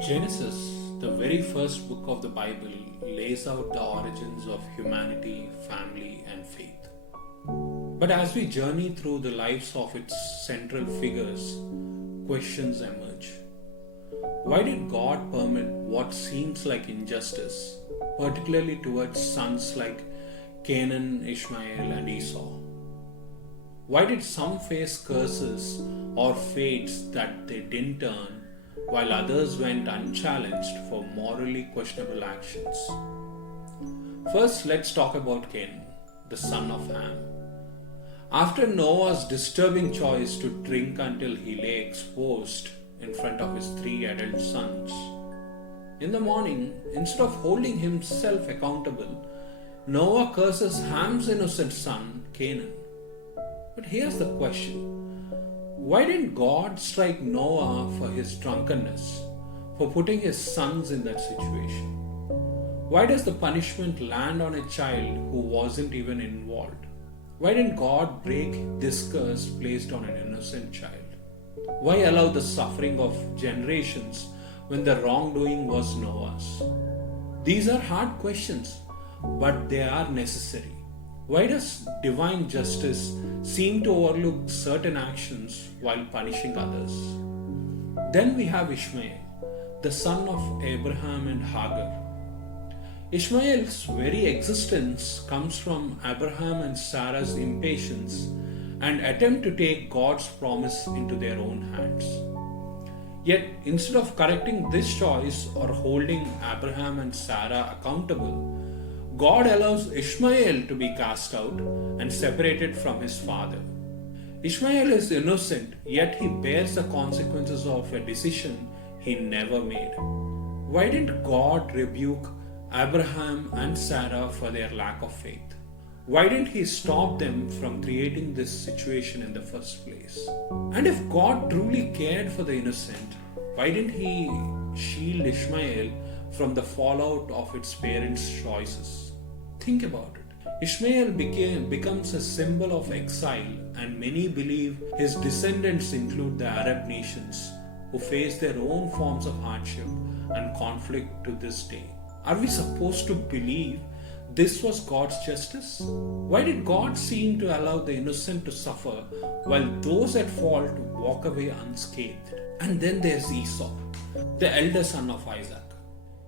Genesis, the very first book of the Bible, lays out the origins of humanity, family, and faith. But as we journey through the lives of its central figures, questions emerge. Why did God permit what seems like injustice, particularly towards sons like Canaan, Ishmael, and Esau? Why did some face curses or fates that they didn't earn, while others went unchallenged for morally questionable actions? First, let's talk about Canaan, the son of Ham. After Noah's disturbing choice to drink until he lay exposed in front of his 3 adult sons, in the morning, instead of holding himself accountable, Noah curses Ham's innocent son, Canaan. But here's the question: why didn't God strike Noah for his drunkenness, for putting his sons in that situation? Why does the punishment land on a child who wasn't even involved? Why didn't God break this curse placed on an innocent child? Why allow the suffering of generations when the wrongdoing was Noah's? These are hard questions, but they are necessary. Why does divine justice seem to overlook certain actions while punishing others? Then we have Ishmael, the son of Abraham and Hagar. Ishmael's very existence comes from Abraham and Sarah's impatience and attempt to take God's promise into their own hands. Yet, instead of correcting this choice or holding Abraham and Sarah accountable, God allows Ishmael to be cast out and separated from his father. Ishmael is innocent, yet he bears the consequences of a decision he never made. Why didn't God rebuke Abraham and Sarah for their lack of faith? Why didn't he stop them from creating this situation in the first place? And if God truly cared for the innocent, why didn't he shield Ishmael from the fallout of its parents' choices? Think about it. Ishmael becomes a symbol of exile, and many believe his descendants include the Arab nations who face their own forms of hardship and conflict to this day. Are we supposed to believe this was God's justice? Why did God seem to allow the innocent to suffer while those at fault walk away unscathed? And then there's Esau, the elder son of Isaac.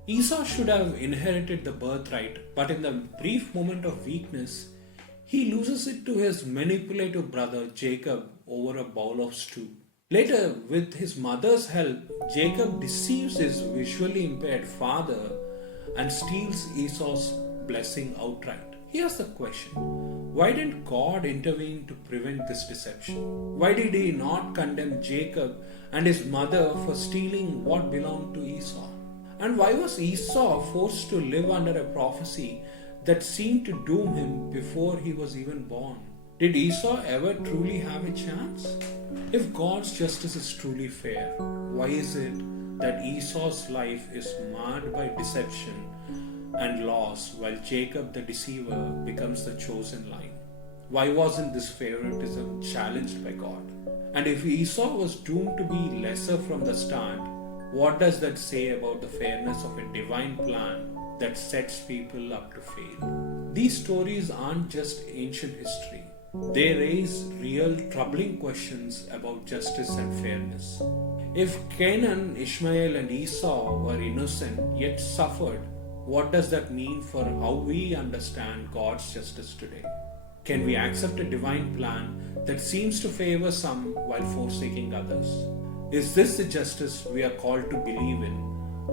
Esau should have inherited the birthright, but in the brief moment of weakness, he loses it to his manipulative brother Jacob over a bowl of stew. Later, with his mother's help, Jacob deceives his visually impaired father and steals Esau's blessing outright. Here's the question: why didn't God intervene to prevent this deception? Why did he not condemn Jacob and his mother for stealing what belonged to Esau? And why was Esau forced to live under a prophecy that seemed to doom him before he was even born? Did Esau ever truly have a chance? If God's justice is truly fair, why is it that Esau's life is marred by deception and loss while Jacob the deceiver becomes the chosen line? Why wasn't this favoritism challenged by God? And if Esau was doomed to be lesser from the start, what does that say about the fairness of a divine plan that sets people up to fail? These stories aren't just ancient history. They raise real troubling questions about justice and fairness. If Canaan, Ishmael, and Esau were innocent yet suffered, what does that mean for how we understand God's justice today? Can we accept a divine plan that seems to favor some while forsaking others? Is this the justice we are called to believe in,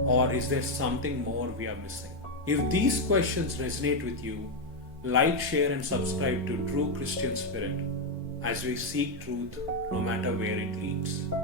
or is there something more we are missing? If these questions resonate with you, like, share, and subscribe to True Christian Spirit as we seek truth no matter where it leads.